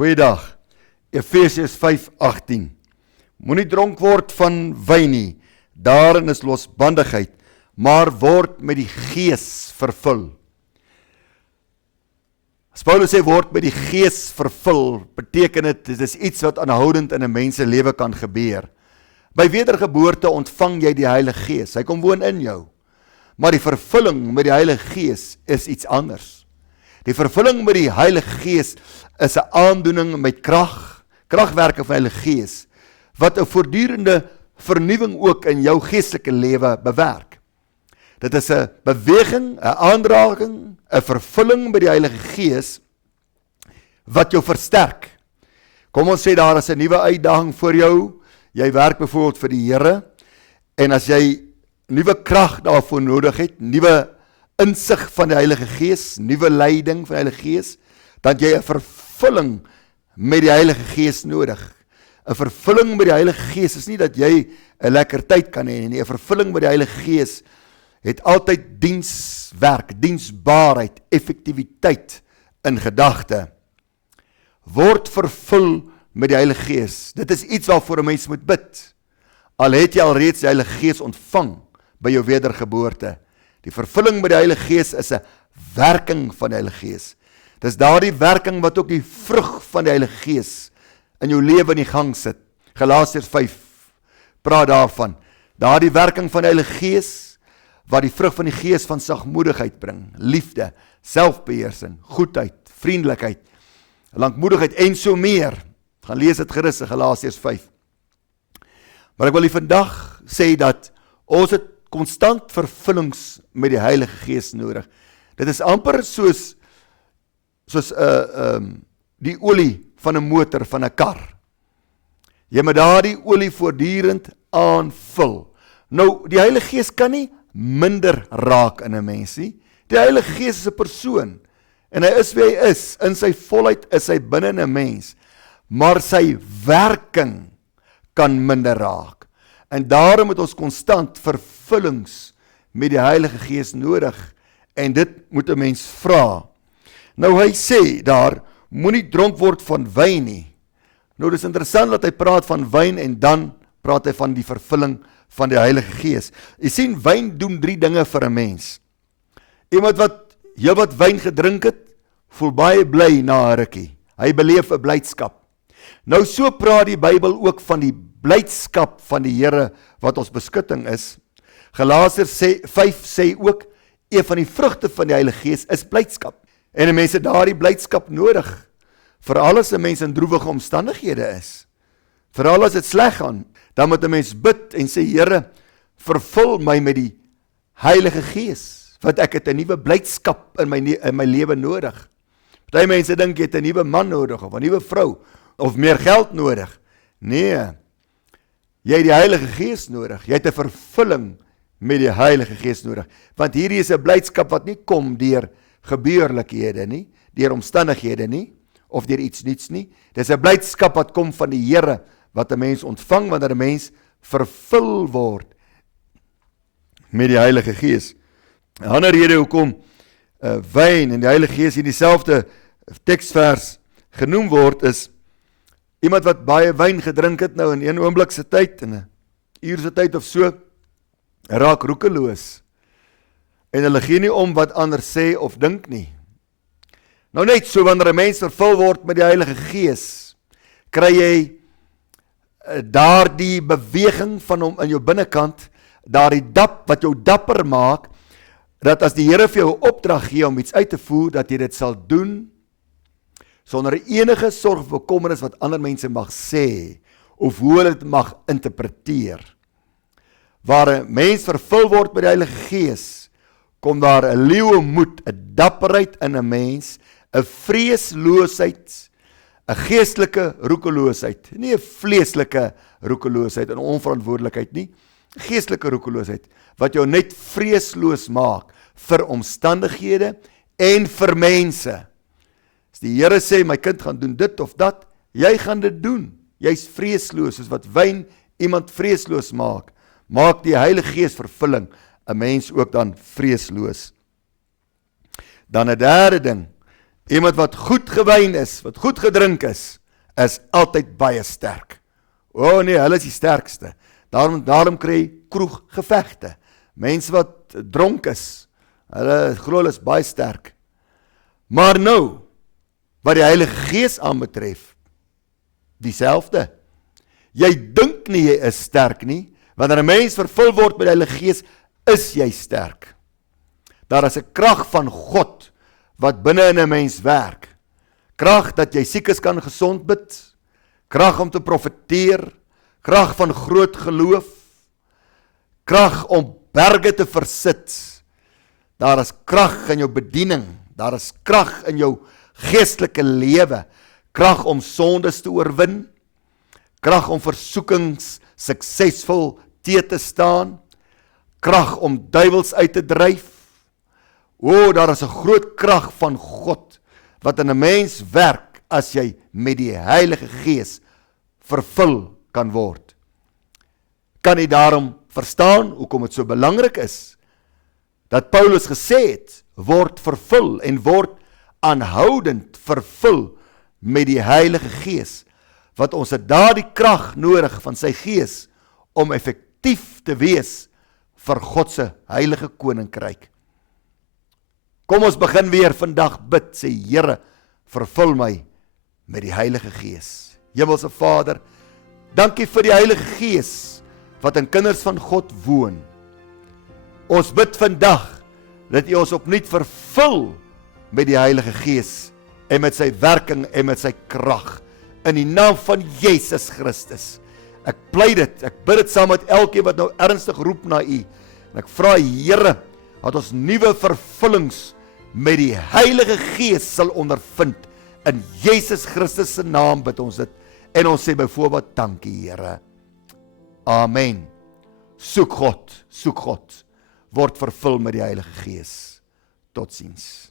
Goeiedag, Efesiërs 5:18. Moenie dronk word van wyn nie, daarin is losbandigheid, maar word met die Gees vervul. As Paulus sê word met die Gees vervul, beteken dit is iets wat aanhoudend in 'n mens se lewe kan gebeur. By wedergeboorte ontvang jy die Heilige Gees, hy kom woon in jou. Maar die vervulling met die Heilige Gees is iets anders. Die vervulling met die Heilige Gees is 'n aandoening met kragwerke van die Heilige Gees, wat 'n voortdurende vernuwing ook in jou geestelike lewe bewerk. Dit is 'n beweging, 'n aanraking, 'n vervulling met die Heilige Gees, wat jou versterk. Kom ons sê daar is 'n nuwe uitdaging vir jou, jy werk byvoorbeeld vir die Here, en as jy nuwe krag daarvoor nodig het, nuwe insig van die Heilige Gees, nuwe leiding van die Heilige Gees, dan jy 'n vervulling met die Heilige Gees nodig. 'n Vervulling met die Heilige Gees is nie dat jy 'n lekker tyd kan hê nie. 'n Vervulling met die Heilige Gees het altyd dienswerk, diensbaarheid, effektiwiteit in gedagte. Word vervul met die Heilige Gees. Dit is iets waarvoor 'n mens moet bid. Al het jy alreeds die Heilige Gees ontvang by jou wedergeboorte. Die vervulling met die Heilige Gees is 'n werking van die Heilige Gees. Dis daardie werking wat ook die vrug van die Heilige Gees in jou lewe in die gang sit. Galasiërs 5 praat daarvan. Daardie werking van die Heilige Gees, wat die vrug van die Gees van sagmoedigheid bring, liefde, selfbeheersing, goedheid, vriendelikheid, lankmoedigheid en so meer. Gaan lees dit gerus in Galasiërs 5. Maar ek wil vandag sê dat ons het konstant vervullings met die Heilige Gees nodig. Dit is amper soos die olie van 'n motor, van 'n kar. Jy moet daardie olie voortdurend aanvul. Nou, die Heilige Gees kan nie minder raak in 'n mens nie. Die Heilige Gees is 'n persoon, en hy is wie hy is. In sy volheid is hy binne in 'n mens, maar sy werking kan minder raak. En daarom het ons konstant vervullings met die Heilige Gees nodig, en dit moet 'n mens vra. Nou hy sê daar, moenie dronk word van wyn nie. Nou dis interessant dat hy praat van wyn en dan praat hy van die vervulling van die Heilige Gees. Jy sien, wyn doen 3 dinge vir 'n mens. Iemand wat heel wat wyn gedrink het, voel baie bly na 'n rukkie. Hy beleef 'n blydskap. Nou so praat die Bybel ook van die blydskap van die Here wat ons beskutting is. Galasiërs 5 sê ook, een van die vrugte van die Heilige Gees is blydskap. En 'n mens het daardie blydskap nodig, veral as 'n mens in droewige omstandighede is. Veral as dit sleg gaan, dan moet 'n mens bid en sê, Here, vervul my met die Heilige Gees, want ek het 'n nuwe blydskap in my lewe nodig. Party mense dink jy het 'n nuwe man nodig, of 'n nuwe vrou, of meer geld nodig. Nee, jy het die Heilige Gees nodig, jy het 'n vervulling met die Heilige Gees nodig, want hierdie is 'n blydskap wat nie kom deur gebeurlikhede nie, deur omstandighede nie, of deur iets niets nie. Dis 'n blydskap wat kom van die Here, wat 'n mens ontvang, wanneer 'n mens vervul word met die Heilige Gees. 'n Ander rede hoekom wyn en die Heilige Gees in dieselfde teksvers genoem word, is iemand wat baie wyn gedrink het nou in 'n oomblik se tyd, in 'n uur se tyd of so, raak roekeloos. En hulle gee nie om wat ander sê of dink nie. Nou net so, wanneer 'n mens vervul word met die Heilige Gees, kry jy daardie beweging van hom in jou binnekant, daardie wat jou dapper maak, dat as die Here vir jou 'n opdrag gee om iets uit te voer, dat jy dit sal doen, sonder enige sorg of bekommernis wat ander mense mag sê, of hoe hulle dit mag interpreteer. Waar 'n mens vervul word met die Heilige Gees, kom daar 'n leeuemoed, 'n dapperheid in 'n mens, 'n vreesloosheid, 'n geestelike roekeloosheid, nie 'n vleeslike roekeloosheid en onverantwoordelikheid nie, geestelike roekeloosheid, wat jou net vreesloos maak vir omstandighede en vir mense. As die Here sê, my kind gaan doen dit of dat, jy gaan dit doen. Jy's vreesloos, soos wat wyn iemand vreesloos maak, maak die Heilige Gees vervulling 'n mens ook dan vreesloos. Dan 'n derde ding, Iemand wat goed gewyn is, wat goed gedrink is altyd baie sterk. O nee, hulle is die sterkste. Daarom kry jy kroeggevegte. Mense wat dronk is, hulle glo hulle is baie sterk. Maar nou, wat die Heilige Gees aanbetref, dieselfde. Jy dink nie jy is sterk nie, wanneer 'n mens vervul word met die Heilige Gees, is jy sterk. Daar is 'n krag van God wat binne in 'n mens werk. Krag dat jy siekes kan gesond bid, krag om te profeteer, krag van groot geloof, krag om berge te versit. Daar is krag in jou bediening, daar is krag in jou geestelike lewe, krag om sondes te oorwin, krag om versoekings suksesvol te staan, krag om duiwels uit te dryf. O, daar is 'n groot krag van God wat in 'n mens werk as jy met die Heilige Gees vervul kan word. Kan jy daarom verstaan hoekom dit so belangrik is dat Paulus gesê het, word vervul en word aanhoudend vervul met die Heilige Gees, wat ons het daardie krag nodig van sy Gees om effektief te wees vir God se heilige koninkryk. Kom ons begin weer vandag bid, sê Here, vervul my met die Heilige Gees. Hemelse Vader, dankie vir die Heilige Gees wat in kinders van God woon. Ons bid vandag dat U ons opnuut vervul met die Heilige Gees en met sy werking en met sy krag in die naam van Jesus Christus. Ek pleit dit, ek bid dit saam met elkeen wat nou ernstig roep na U. En ek vra Here dat ons nuwe vervullings met die Heilige Gees sal ondervind. In Jesus Christus se naam bid ons dit. En ons sê byvoorbeeld dankie Here. Amen. Soek God, word vervul met die Heilige Gees. Totsiens.